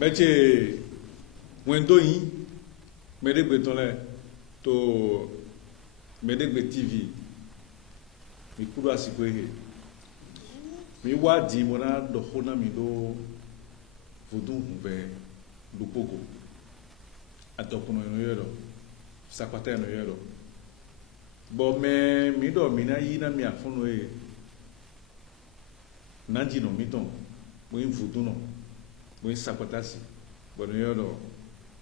Meche wendo yi medegbe tonle to medegbe TV mi kudo asiko ehe mi wadi mo na do hona mi do vodun be do pogo atokuno no yero sapata no yero bo me mi do mi na yi na mi afono e nanji no mi ton mo in vodun no mo sapata si bo no yero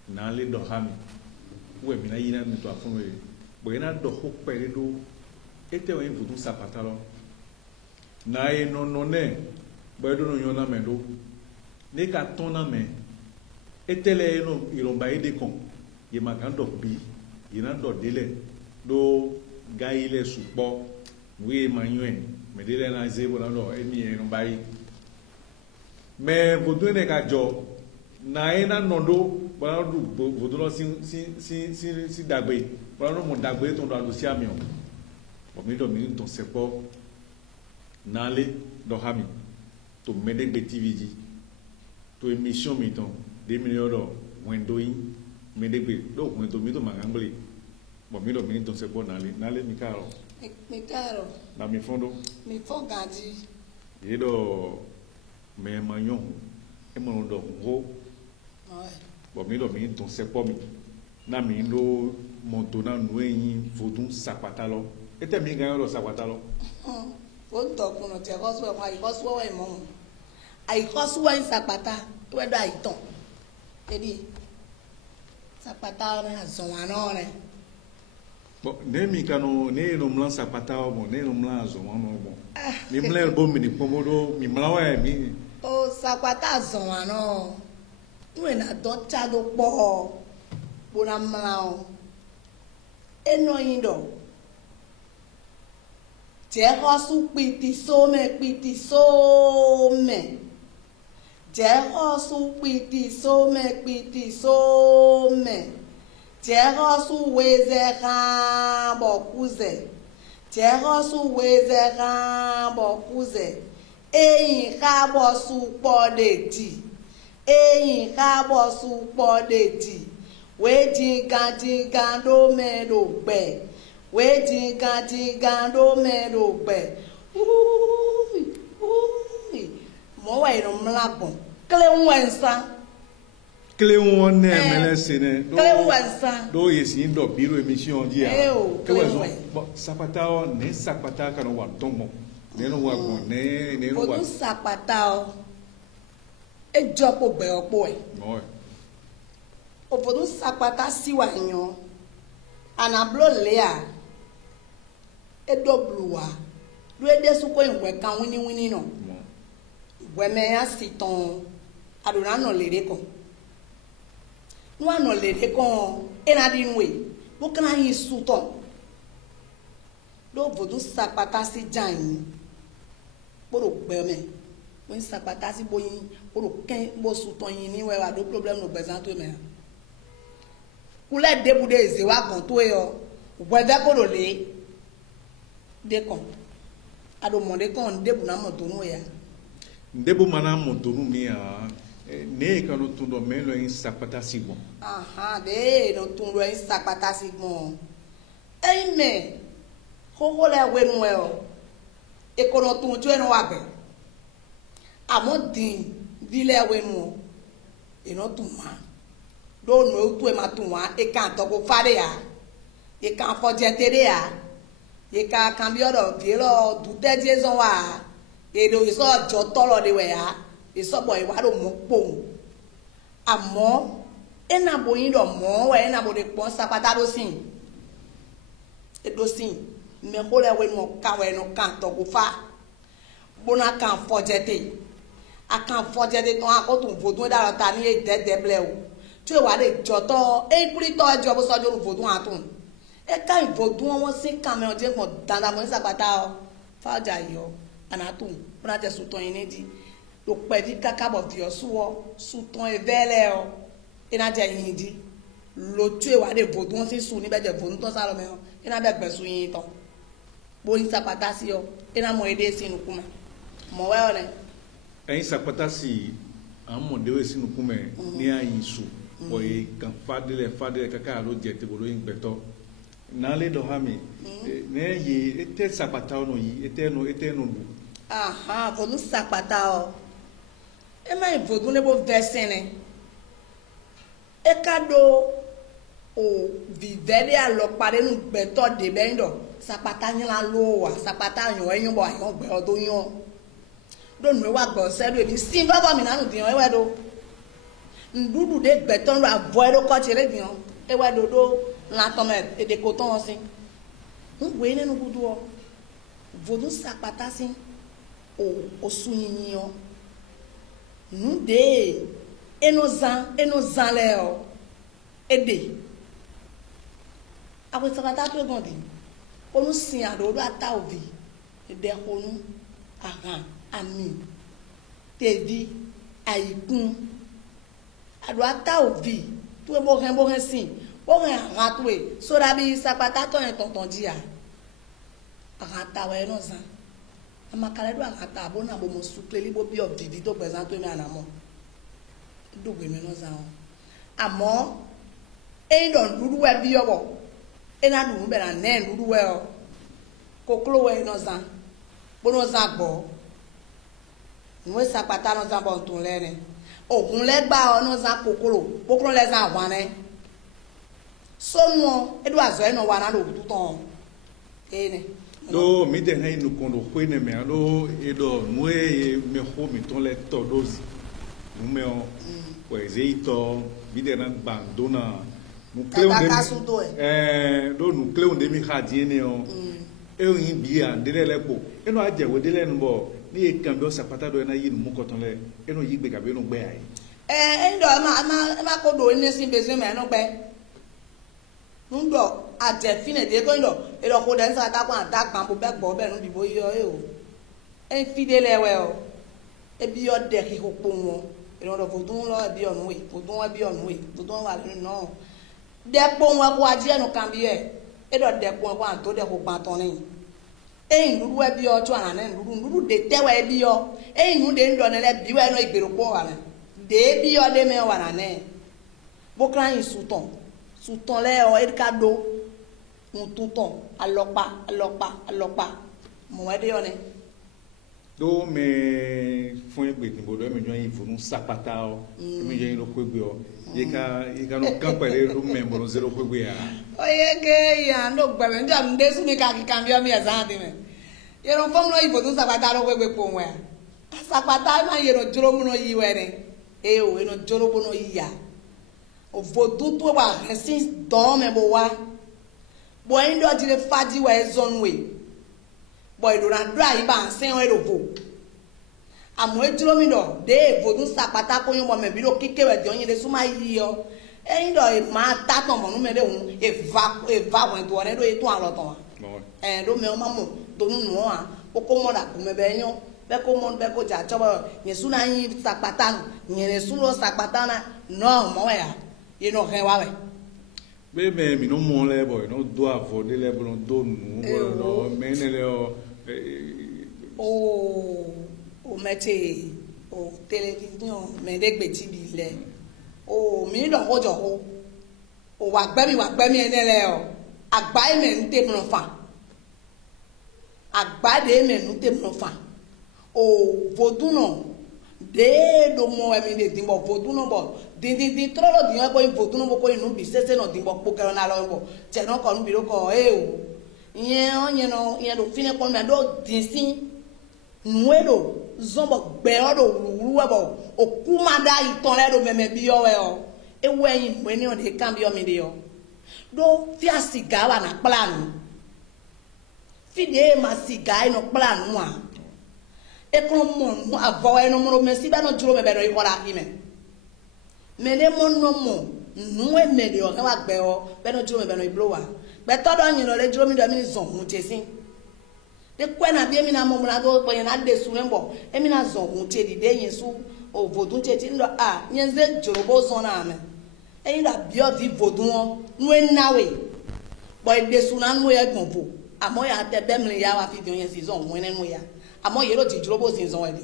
na le do ha mi we mi na yi na mi to afono e bo ina do ho pere do ete o in vodun sapata lo na e no no ne bo do no yona me do ne ka ton na me etele no iromba ede kon ye makando bi ina do dele do gaile supo we manuen me dele na zebo na do emi iromba yi me vodun ne ka jo na ina nodo ba do vodun lo si dagbe ba no mo dagbe ton do alo si ami o o mi do mi ton sepo na le do hami to Medegbe TV ji to émission mi ton 2 millions do wendo yi Medegbe do wendo mi to magamble bo mi do mi ton sepo na le mi caro na mi fondo mi fogadi ye do me manyon e mo do ngo bo mi do mi ton sepo mi na mi do monto na nu yin vodun sapata lo ete mi gan lo sapata lo o to kuno te ko so wa ko so wa mo ai ko so wa sapata to do ai ton edi sapata na zo wa no ne bo ne mi kanu ne no mlan sapata o mo ne no mlan zo wa no bo mi mlan bo mi ni pomodo mi mlan wa mi o sapata zo wa no we na do cha do po bo na mlan o eno yin do Jehosu piti some Jehosu piti some Jehosu weze bokuze eyin kabo su podeti we jinga do me do gbe we jinga do me do gbe mo wa ino mlabon kle won ne mele sene do yesi ndo biro emission dia ke wezo sapata o ne sapata kan wa tomo ne no wa go ne no wa sapata o e jopo gbe opo e no o podu sapata siwa yan anablo lea e dobluwa do e desu ko enwe kan wini no we me asiton adona no lere ko no ano lere ko e na di nwe bo kan yin suton do podu sapata si jan poro gbe me won sapata si boyin poro ken bo suton yin ni we wa do problem no bezanto me kule debude eze wa kan to yo wede ko lo le de kon ado mo de kon debu na mo to no ya debu mana mo to no mi a ne ka no tundo melo in sapata sigbo aha de no tundo in sapata sigbo amen ko le we nu e o e ko no tun jo eno wa be amodin dile we nu e no tun ma do no tu e matuwa e kan to ko fare ya e kan fo jetere ya e ka kan bi odo bi lo du te jeson wa e do iso jo to lo de we ya iso boy wa do mo po amo e na bo yin do mo we na bo de pon sapata do sin e do sin me ko le we mo ka we no kan to ko fa bona kan fo jete a kan fo jete ton akotun vodun da lo ta ni e de ble o tí ó wà lè jọtọ ekuri tó ọjọ́ bó sọ́jọ́ olùfòdún àtún ẹ̀ka ìfòdún wọn sí kàmẹ́ ọjọ́ ìpọ̀ dandan mọ́ ní sàpàtà ọ fájà yọ ànátún wọn àti sùtọ̀ yìí nídìí ló pẹ́ di kákábọ̀ fi ọ súwọ́ sùtọ̀ ìvẹ́lẹ̀ ọ ìnájà yìí di ló tí ó wà lè fòdún wọn sí sùn níbẹ̀ jẹ́ fòdún tó sálọ mẹ́wọ́n ìnájà gbẹ̀sùn yìí tán bó ní sàpàtà sí ọ ìnámọ̀ èdè sínú kúmẹ̀ mọ̀ wẹ́ ọ ẹ̀yin sapata si amo de we sinu kume ni ayisu boy kan fadele kaka alo jete bolo yin beto na le do ha mi ne yi ete sapata no yi ete no du aha ko nu sapata o e ma ivodun le bo vesene e kado o vivere alo pare nu beto de bendo sapata yin la lo wa sapata yan eyun bo ayan gbe o to yan do nu wa gbo se do ebi sin baba mi nanu diyan ewe do ndudu de beto ro avoid ko tire diyan ewe do la tome e de coton sin we nenu budu o vodun sapata sin o sunyin yo nu de enozan le o ede apo sapata to gondi onu sin ado do ata ovi de honu ahan ami tevi aikun ado ata ovi to e bo hen sin o ren ratwe so da bi sapata to en tonton dia ata we no san amakale do ata abona bo mo suple li bo bi ovivi to present mi anamo do gbe mi no san amo e don dudu we bi obo e na du be na ne dudu we o koklo we no san bo no san gbo nwe sapata no san bo tun le ne ogun le gba o no san koklo le san wan ne so no e do azo e no wa na do tuton ene do mi de hay no kondo kwene me alo e do nwe me ho mi ton le to dozi no me o poeseito mi de na bandona no cleo de do no cleo de mi hadine o e o yin bia de le po e no aje we de le no bo ni e kan bi o sapata do na yi no mu koton le e no yi gbe ka bi no gbe ai ndo ma ko do ni sin bezo me no gbe ndo aje fine de ko ndo e do ko den sa ta kwa da gban bo be gbo be no bi bo yo e o e fidele we o e bi o de ki ko po won e no do vodun lo bi onu we vodun wa le no de po won ko aje no kan bi e do de po ko an to de ko gban ton ni e nuru e bi o to ana ne nuru de te we bi o e nu de ndo ne le bi we no igbero po wa de bi o de me wa na ne bo kran yin suton le o edikado untuton alopa mo we de one do me fun egbe tin bodo me join ifunu sapata o me join lo kwegbe o ye ka no kan pere ru me mo zero kwegbe ya o ye ke ya no gbe me nda nde su mi ka ki cambio mi azan de me ye ro fun no ifunu sapata lo kwegbe po we sapata ma ye ro joro mu no yi we ne e o no joro bo no yi ya o vodu to wa sin don me bo wa boy ndo dire faji wa ezonwe boy do na dra iba sen we do bo amo ejuro mi do de vodu sapata ko yin mo me bi do kike we de onyin de suma yi yo e ndo e ma ta ton mo nu me de hun e va wen do re do e to aro ton wa do me o ma mo do nu no a o ko mo da ko me be yan be ko mo be ko ja cho yin su na yin sapata yin su lo sapata na no mo ya ye no hen wa we be me mi no mo le boy no do avo de le bon do nu no me ne le o mete o télévision me de gbe ti bi le o mi do ko jo o wa gbe mi ene le o agba e me nte mo fa agba de me nte mo fa o vodun no de do mo e mi de dimbo vodun no bo din trolo din ko vodun no ko inu bi sese no dimbo po kero na lo bo te no ko nu bi lo ko e o yen onye no yen do fine ko me do din sin nuedo zombo gbe o do wuru bo o kuma da iton le do meme bi o we o e we yin we ni o de kan bi o mi de o do fi asiga wa na plan fi de ma siga ino plan wa e ko mo avo e no mo me si ba no juro me be do i hora ki me de mo no mo nu e me de o ka wa gbe o be no juro me be no i blow wa be to do yin no le juro mi do mi zon mu tesin de kwena bi emi na mo na go po yin na de su rembo emi na zon mu te di de yin su o vodun te ti ndo a yin ze juro bo zon na me e yin da bi o vi vodun o nu e nawe boy de su na nu e gbon vo amo ya te be mi ya wa fi di yin si zon mu ne nu ya amo ye lo ti juro bo si zon e di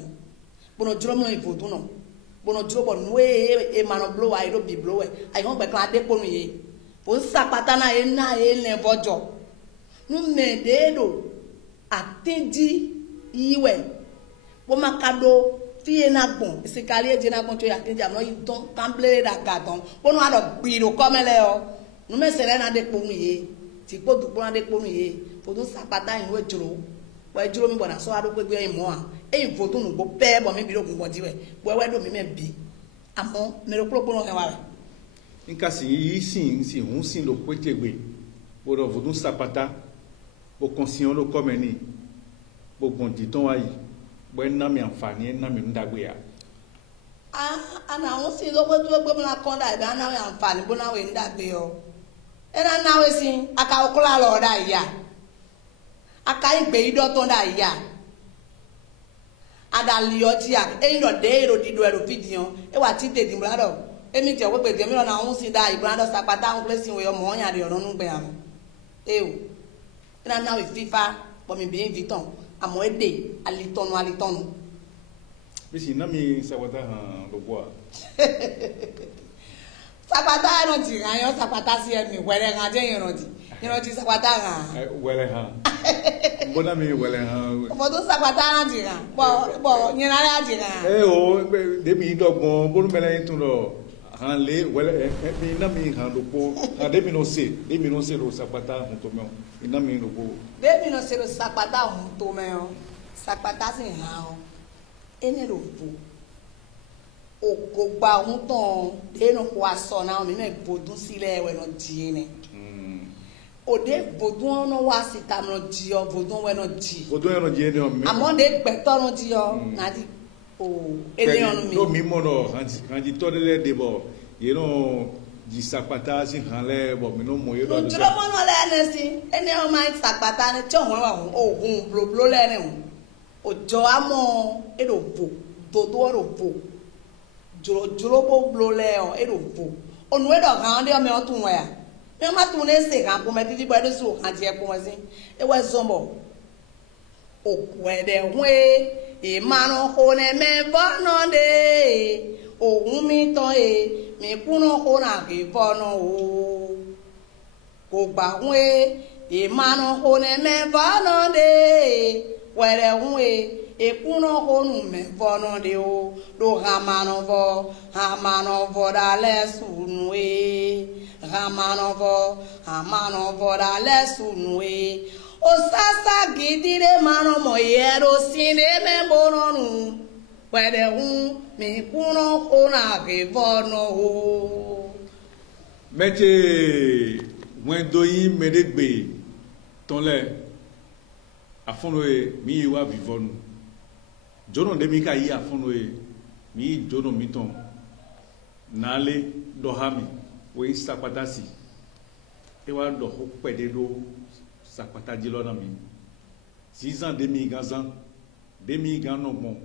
bo no juro mi vodun no bono dro bon we e mano blow ai ro bi blow ai hon be kla de ponu ye bo sapata na e le bojo nu me de do atendi iwe bo makado fie na gbon se kali e je na gbon to ya atendi am no you don tamble da gadon bono ado gbiro komele o nu me sele na de ponu ye ti po du ponu de ponu ye bo sapata in we jro we jro mi bona so ado gbegbe yin mo a e voto nu gbo pe bo mi bi rogun gbo diwe wewe do mi me bi amo me ro plopo no e wa nka si yi si hun sin lo kwetegbe bo do voto sapata bo conscient lo comme ni bo gbon ti ton wa yi bo na mi àǹfààní na mi ndagbe ya ana won si lo gbo na kon da ga na mi àǹfààní bo na we ndagbe o era na we sin aka okula lo da iya aka igbe ido ton da iya adaliotia eiro deiro di duero video e wa ti de di brado emi je we pe de mi na won si da ibrado sapata un place we mo yan de orun nu gbe am o era na we fifa bo mi be inviton amo ede alitonu bisi na mi sapata han lo boa sapata no ti ran yo sapata si emi were ran je yin ti sapata ran were han bona mi were han mo to sapata ran ti ran bo yin ara ti ran o de mi dogbon bonu mele tun lo han le were mi na mi han lo po ha de mi no se lo sapata hun to me ina mi lo po de mi no se lo sapata hun to me o sapata si han o ene lo po okogba hun ton de no ko aso na mi me bodun sile we no di ni ode bodun no wa sita no di o bodun we no di ni o mi amo de gbeto no di o na di o ele onu mi no mi mo no han di to de bo you know di sapata si han le bo mi no mo ye do do mo no le ne si ene o mai sapata ni ti o won wa ogun bloblo le ne ojo amo erobo dodo erobo jolo bo blole o erobo onu edo kan de o me o tun wa ya me ma tun le se kan po me titi bo de so kan je po sin e we zombo o kwede hwe e manu ho ne me bono de ohun mi to e mi kuno ho na ke bono o ko gba hwe e manu ho ne me bono de were hwe ekuno honu me bono de o do hamano vo da lesunwe hamano vo da lesunwe o sasa gidire mano mo yero sine me bononu were hu me kuno hona ke bono o meje wendo yin medegbe tonle afono e mi wa vivonu jono de mi ka yi afono e mi jono miton nale do hami we sapata si e wa do ho pede do sapata di lona mi 6 ans 2000 ans 2000 ans no bon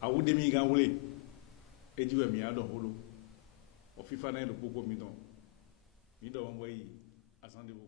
awu 2000 ans wole e jiwe mi ado holo o fifa na lo popo mi do won we asande bo